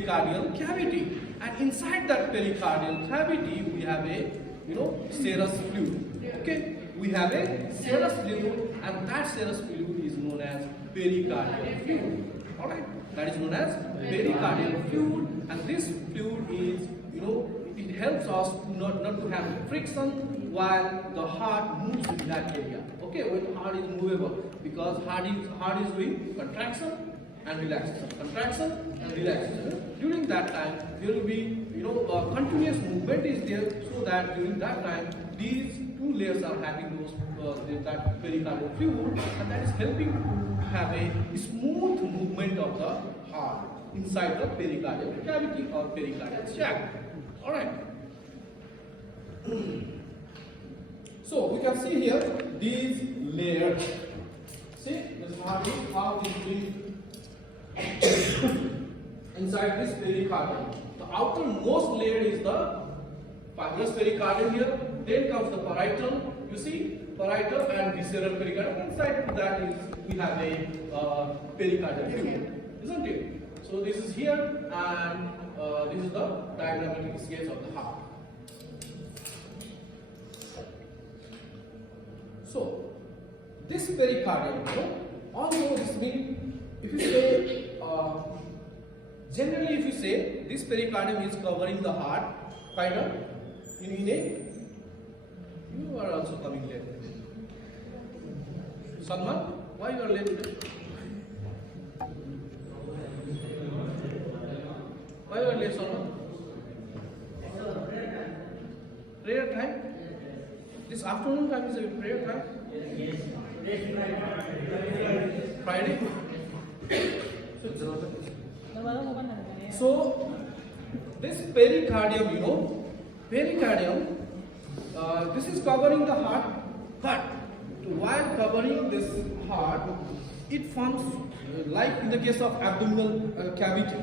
pericardial cavity, and inside that pericardial cavity we have a serous fluid. Okay, we have a serous fluid, and that serous fluid is known as pericardial fluid. All right, that is known as pericardial fluid, and this fluid is it helps us to not to have friction while the heart moves in that area. Okay, when heart is movable, because heart is doing contraction and relaxation, contraction and relaxation. During that time, there will be continuous movement is there, so that during that time these two layers are having that pericardial fluid, and that is helping to have a smooth movement of the heart inside the pericardial cavity or pericardial sac. All right. So we can see here these layers. See, this heart is how it is being inside this pericardium. The outermost layer is the fibrous pericardium here. Then comes the parietal. You see, parietal and visceral pericardium. Inside that is we have a pericardial fluid, isn't it? So this is here, and this is the diagrammatic sketch of the heart. So this pericardium, although this means, if you say generally, if you say this pericardium is covering the heart, kind of in a. You are also coming late. Salman, why you are late today? Why you are late, Salman? Prayer time? This afternoon time is a prayer time? Friday? So, this pericardium, this is covering the heart, but while covering this heart, it forms, like in the case of abdominal cavity,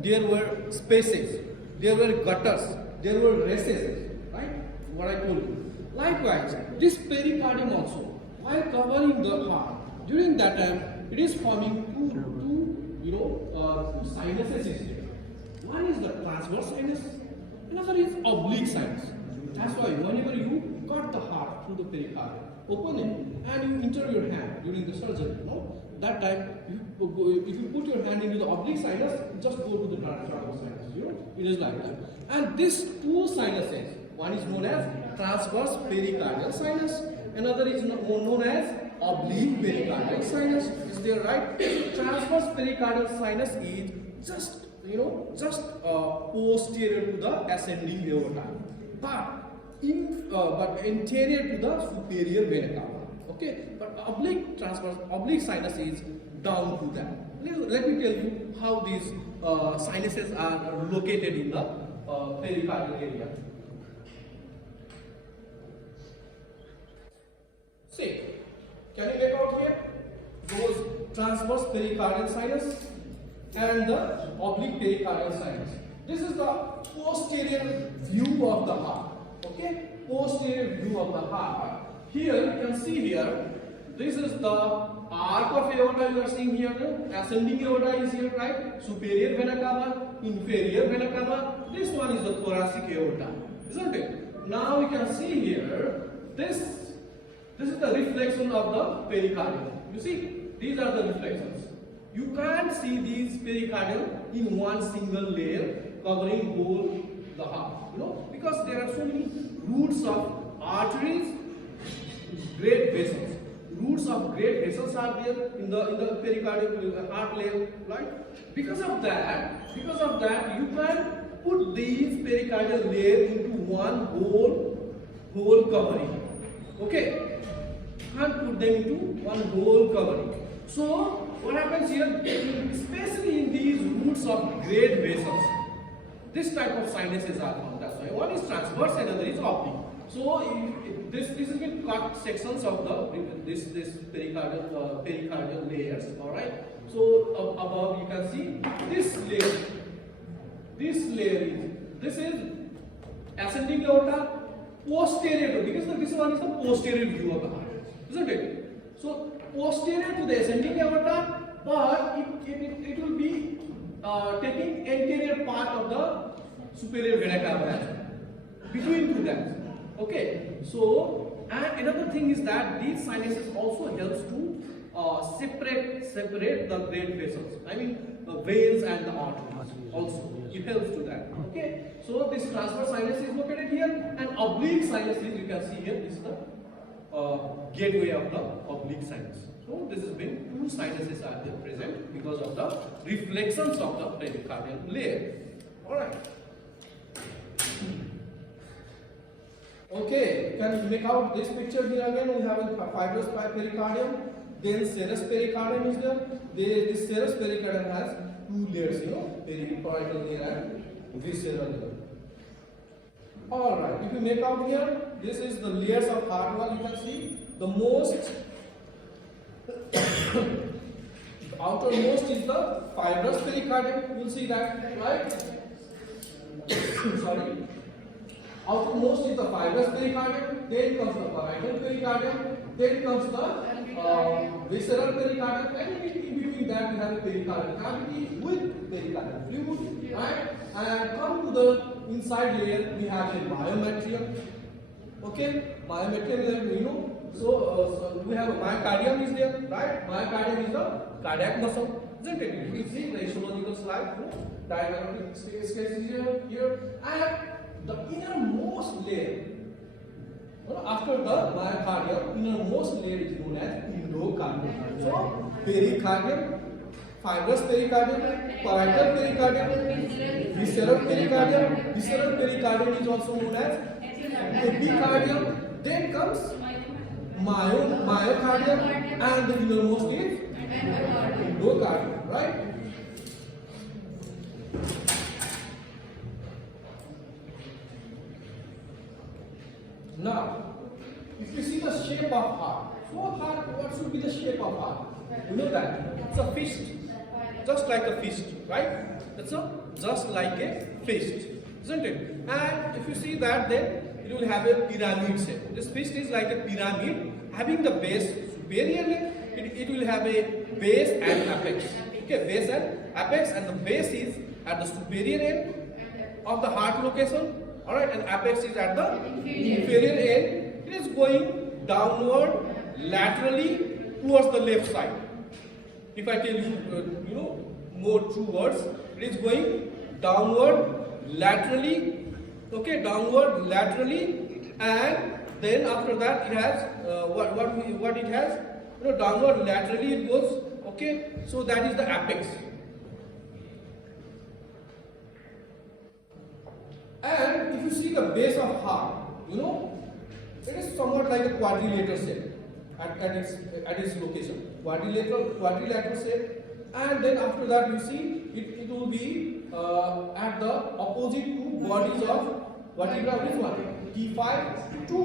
there were spaces, there were gutters, there were recesses, right? What I told you. Likewise, this pericardium also, while covering the heart, during that time, it is forming two sinuses. One is the transverse sinus, another is oblique sinus. That's why whenever you cut the heart through the pericardium, open it, and you enter your hand during the surgery, that time, if you put your hand into the oblique sinus, just go to the transverse sinus. It is like that. And these two sinuses, one is known as transverse pericardial sinus, another is known as oblique pericardial sinus. Is there, right? Transverse pericardial sinus is just posterior to the ascending aorta, but anterior to the superior vena cava. Okay, but oblique sinus is down to that. Let me tell you how these sinuses are located in the pericardial area. See, can you make out here those transverse pericardial sinus and the oblique pericardial sinus? This is the posterior view of the heart. Okay, posterior view of the heart. Here you can see here, this is the arc of aorta you are seeing here. Ascending aorta is here, right? Superior vena cava, inferior vena cava. This one is the thoracic aorta, isn't it? Now you can see here, this is the reflection of the pericardium. You see, these are the reflections. You can't see these pericardium in one single layer covering whole the heart, because there are so many roots of arteries, great vessels. Roots of great vessels are there in the pericardial heart layer, right? Because of that, you can put these pericardial layer into one whole covering. Okay. Can't put them into one whole covering. So what happens here, especially in these roots of great vessels, this type of sinuses are found. That's why one is transverse, another is oblique. So this is been cut sections of this pericardial layers. All right. So above you can see this layer. This is ascending aorta, posterior, because this one is the posterior view of the heart, isn't it? So posterior to the ascending aorta, but it will be taking anterior part of the superior vena cava between two dams. Okay, so and another thing is that these sinuses also helps to separate the great vessels. I mean the veins and the arteries also. It helps to that. Okay, so this transverse sinus is located here, and oblique sinus is, you can see here, this is the gateway of the oblique sinus. So this has been two sinuses are there present because of the reflections of the pericardial layer. Alright. Okay, can you make out this picture here again? We have a fibrous pericardium, then serous pericardium is there. This serous pericardium has two layers, periparietal layer and visceral layer. Alright, if you make out here, this is the layers of heart wall. You can see the most outermost is the fibrous pericardium. You will see that, right? Sorry. Outermost is the fibrous pericardium, then comes the parietal pericardium, then comes the visceral pericardium, and in between that we have a pericardial cavity with pericardial fluid, right? And come to the inside layer, we have a myometrium. Okay, myometrium is so we have a myocardium is there, right? Myocardium is the cardiac muscle, isn't it? You can see the histological slide, diagrammatic sketch here, and the innermost layer, after the myocardium, innermost layer is known as endocardium. So pericardium, fibrous pericardium, parietal pericardium, visceral pericardium. Visceral pericardium is also known as epicardium. Then comes myocardium, and the innermost is endocardium, right? Now, if you see the shape of heart, what should be the shape of heart? You know that it's a fist, just like a fist, right? It's just like a fist, isn't it? And if you see that, then it will have a pyramid shape. This fist is like a pyramid, having the base superiorly. It will have a base and apex. Okay, base and apex, and the base is at the superior end of the heart location. Alright, and apex is at the inferior end. It is going downward laterally towards the left side. If I tell you, more true words, it is going downward laterally. Okay, downward laterally, and then after that it has what it has. Downward laterally it goes. Okay, so that is the apex. And if you see the base of heart, it is somewhat like a quadrilateral shape at its location. Quadrilateral shape, and then after that you see it will be at the opposite two bodies of vertebra. Which one? T5 to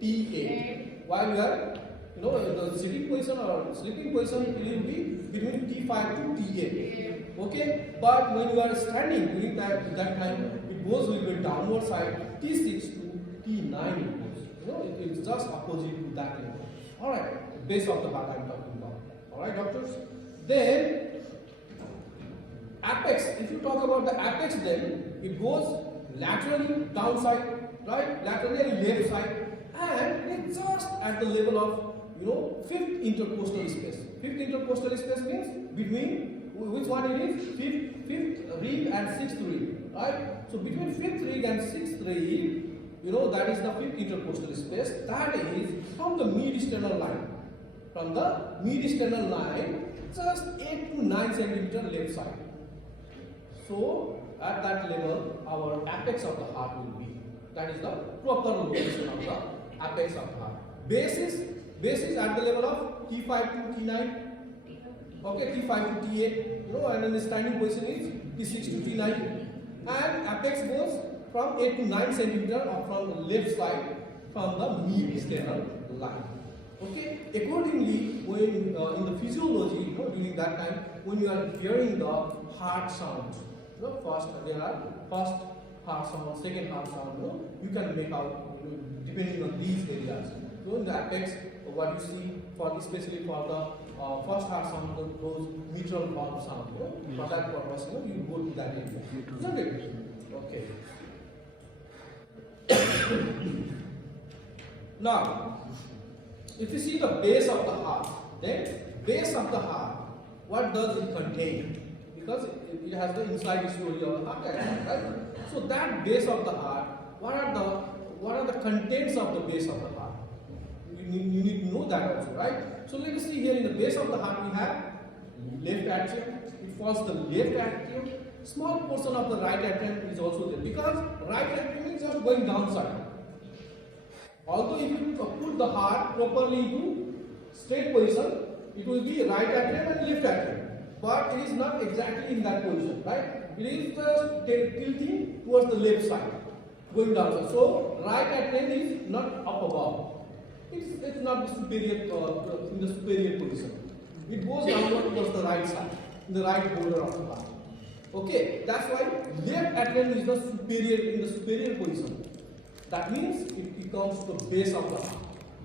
T8. While we are the sitting position or sleeping position, it will be between T5 to T8. Okay, but when you are standing during that time, it goes with the downward side, T6 to T9 it goes. It is just opposite to that level. Alright, base of the heart I am talking about. Alright, doctors? Then apex, if you talk about the apex, then it goes laterally downside, right? Laterally and left side, and it's just at the level of fifth intercostal space. Fifth intercostal space means between which one it is? Fifth rib and sixth rib, right? So between fifth rib and sixth rib, that is the fifth intercostal space. That is from the mid-sternal line. From the mid-sternal line, just 8 to 9 centimeter left side. So at that level, our apex of the heart will be. That is the proper location of the apex of the heart. Base is at the level of T5 to T9. Okay, T5 to T8. And then the standing position is T6 to T9. And apex goes from 8 to 9 centimeter from the left side from the mid-sternal line. Okay, accordingly, when in the physiology, during that time, when you are hearing the heart sound, first heart sound, second heart sound, you can make out depending on these areas. So in the apex, what you see, especially for the first have some of those mitral valve sound. For that purpose, you go to that area. Isn't it? Okay. Now, if you see the base of the heart, then base of the heart, what does it contain? Because it has the inside story of the heart, right? So that base of the heart, what are the contents of the base of the heart? You need to know that also, right? So let us see here in the base of the heart we have left atrium. It forms the left atrium. Small portion of the right atrium is also there because right atrium is just going downside. Although if you put the heart properly into straight position, it will be right atrium and left atrium. But it is not exactly in that position, right? It is just tilting towards the left side, going downside. So right atrium is not up above. It's not the superior in the superior position. It goes downward towards the right side, in the right border of the heart. Okay, that's why left atrium is the superior in the superior position. That means it becomes the base of the heart.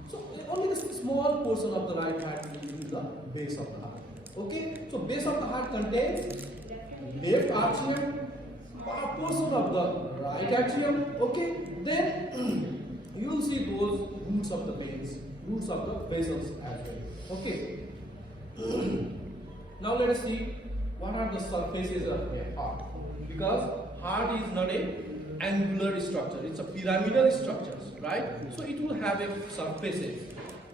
So only this small portion of the right heart will be the base of the heart. Okay, so base of the heart contains left atrium, a portion of the right atrium. Okay, then you will see those roots of the veins, roots of the vessels as well. Okay. Now let us see what are the surfaces of the heart. Because heart is not a angular structure; it's a pyramidal structure, right? So it will have a surfaces,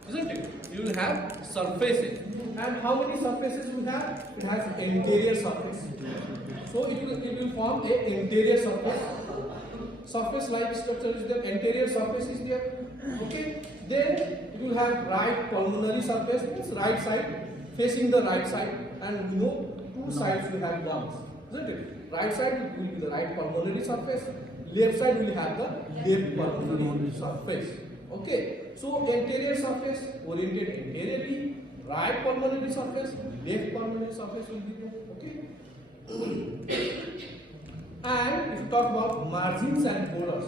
isn't it? You will have surfaces, and how many surfaces we have? It has anterior surface. So it will form a anterior surface. Surface-like structure is there. Anterior surface is there. Okay. Then it will have right pulmonary surface, means right side facing the right side, and two sides will have lungs, isn't it? Right side will be the right pulmonary surface. Left side will have the left pulmonary surface. Okay. So anterior surface oriented anteriorly, right pulmonary surface, left pulmonary surface will be there. Okay. And if you talk about margins and borders,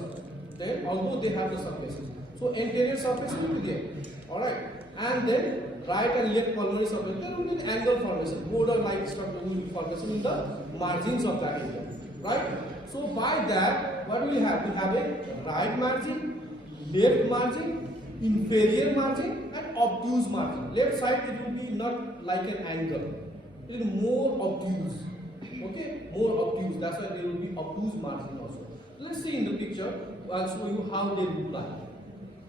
then although they have the surfaces, so anterior surface will be there. Alright. And then right and left pulmonary surface, there will be an angle formation, border-like structure will be formation in the margins of that area. Right? So by that, what do we have? We have a right margin, left margin, inferior margin, and obtuse margin. Left side it will be not like an angle. It is more obtuse. Okay, more obtuse. That's why there will be obtuse margin also. Let's see in the picture. I'll show you how they look like.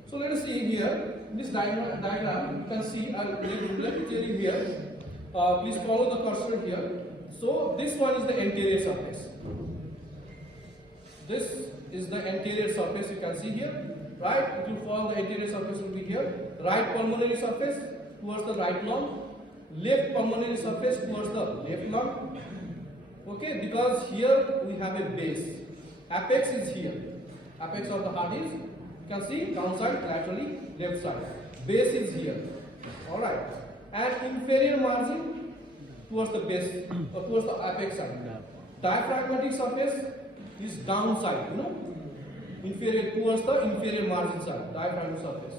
So let us see here. In this diagram, you can see. Let me tell you here. Please follow the cursor here. So this one is the anterior surface. This is the anterior surface. You can see here, right? It will form the anterior surface will be here. Right pulmonary surface towards the right lung. Left pulmonary surface towards the left lung. Okay, because here we have a base. Apex is here. Apex of the heart is, you can see, downside, laterally, left side. Base is here. Alright. And inferior margin towards the base, towards the apex side. Diaphragmatic surface is downside, inferior towards the inferior margin side, diaphragmatic surface.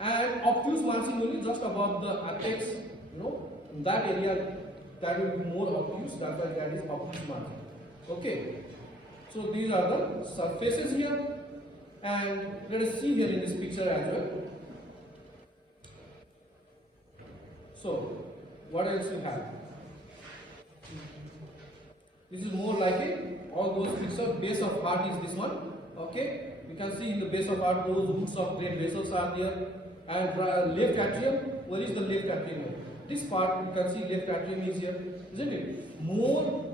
And obtuse margin will be just above the apex, in that area. That will be more obtuse, that's why that is obtuse margin. Okay. So these are the surfaces here. And let us see here in this picture as well. So, what else you have? This is more like all those pictures. Base of heart is this one. Okay. You can see in the base of heart those roots of great vessels are there. And left atrium, where is the left atrium? This part you can see left atrium is here, isn't it? More,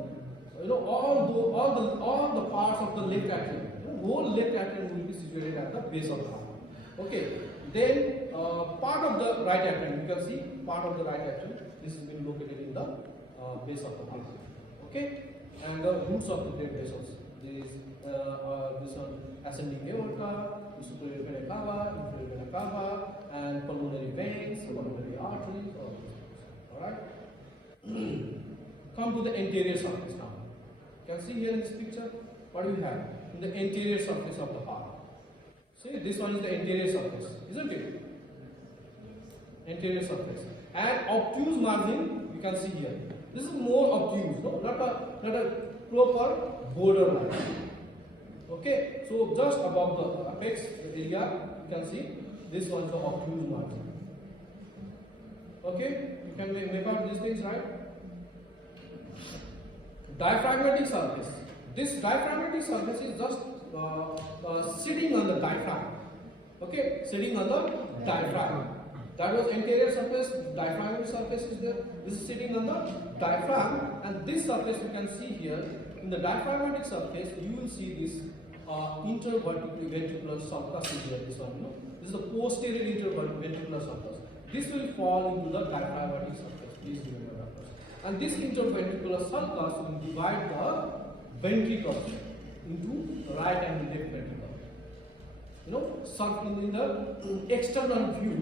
all the parts of the left atrium, whole left atrium will be situated at the base of the heart. Okay. Then part of the right atrium, you can see part of the right atrium. This is being located in the base of the heart. Okay. And the roots of the blood vessels. There is this one ascending aorta, superior vena cava, inferior vena cava, and pulmonary veins, pulmonary arteries. Alright. Come to the anterior surface now. You can see here in this picture what do we have? In the anterior surface of the heart. See, this one is the anterior surface, isn't it? Anterior surface. and obtuse margin you can see here. This is more obtuse, no? Not a proper border line. Okay, so just above the apex area you can see this one is the obtuse margin. Okay, you can make out these things, right? Diaphragmatic surface. This diaphragmatic surface is just sitting on the diaphragm. Okay, sitting on the diaphragm. That was anterior surface, diaphragmatic surface is there. This is sitting on the diaphragm, and this surface you can see here. In the diaphragmatic surface, you will see this interventricular sulcus is here. This one, this is the posterior interventricular sulcus. This will fall into the diaphragmatic surface. Please remember that. And this interventricular sulcus will divide the ventricles into right and left ventricle. In the external view,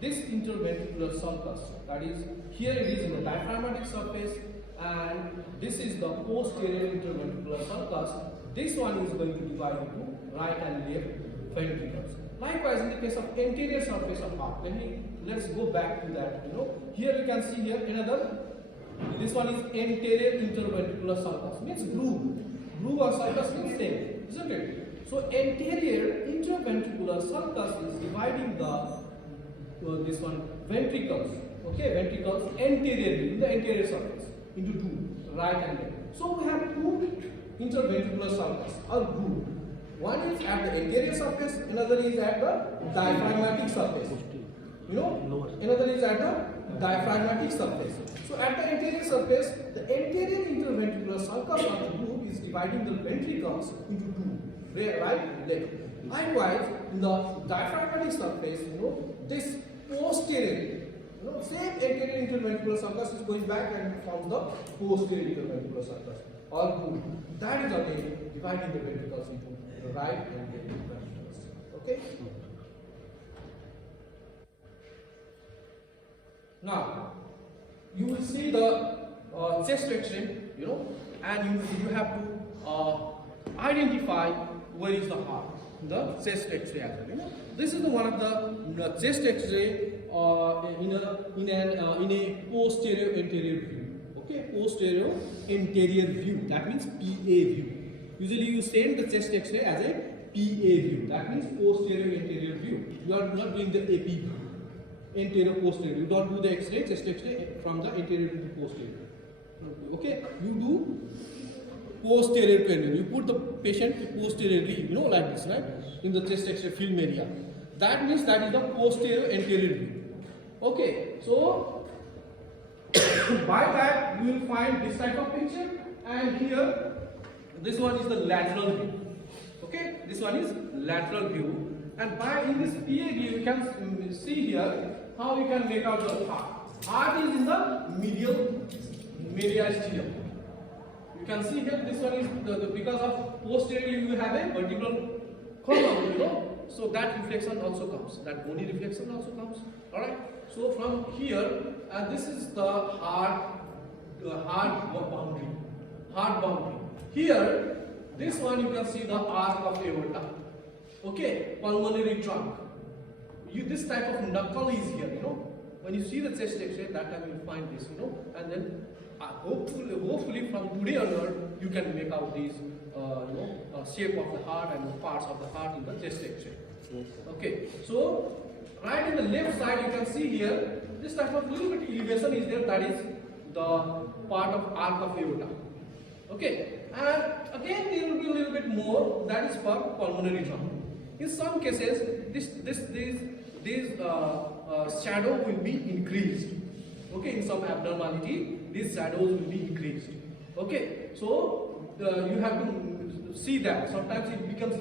this interventricular sulcus, that is, here it is in the diaphragmatic surface, and this is the posterior interventricular sulcus. This one is going to divide into right and left ventricles. Likewise, in the case of anterior surface of heart, let's go back to that. Here you can see here another. This one is anterior interventricular sulcus. Means groove. Groove or sulcus means same, isn't it? So anterior interventricular sulcus is dividing this one ventricles. Okay, ventricles anteriorly in the anterior surface into two, right and left. So we have two interventricular sulcus or groove. One is at the anterior surface, another is at the diaphragmatic surface. Another is at the diaphragmatic surface. So at the anterior surface, the anterior interventricular sulcus of the groove is dividing the ventricles into two, right, left. Likewise, in the diaphragmatic surface, this posterior, same anterior interventricular sulcus is going back and forms the posterior interventricular sulcus or groove. That is again dividing the ventricles into the right and left ventricles. Okay. Now, you will see the chest X-ray, and you have to identify where is the heart. The chest X-ray as well. This is one of the chest X-ray in a posterior anterior view. Okay, posterior anterior view. That means PA view. Usually you send the chest X-ray as a PA view. That means posterior anterior view. You are not doing the AP view. Anterior posterior. You don't do the X-ray, chest X-ray from the anterior to the posterior. Okay, you do posterior to anterior. You put the patient posteriorly, like this, right? In the chest X-ray film area. That means that is the posterior anterior view. Okay, so by that you will find this type of picture, and here this one is the lateral view. Okay, this one is lateral view, and in this PA view you can see here how you can make out the heart. Heart is in the mediastinum. You can see here this one is because of posteriorly you have a vertebral column, so that reflection also comes. That bony reflection also comes. Alright. So from here, this is the heart boundary. Heart boundary. Here, this one you can see the arc of aorta. Okay, pulmonary trunk. This type of knuckle is here. When you see the chest X-ray, that time you find this. And then hopefully from today onward you can make out these shape of the heart and the parts of the heart in the chest X-ray. Okay, so right in the left side you can see here this type of little bit elevation is there, that is the part of arc of aorta. Okay, and again there will be a little bit more, that is for pulmonary trunk. In some cases this shadow will be increased. Okay, in some abnormality these shadows will be increased. Okay, so you have to see that sometimes it becomes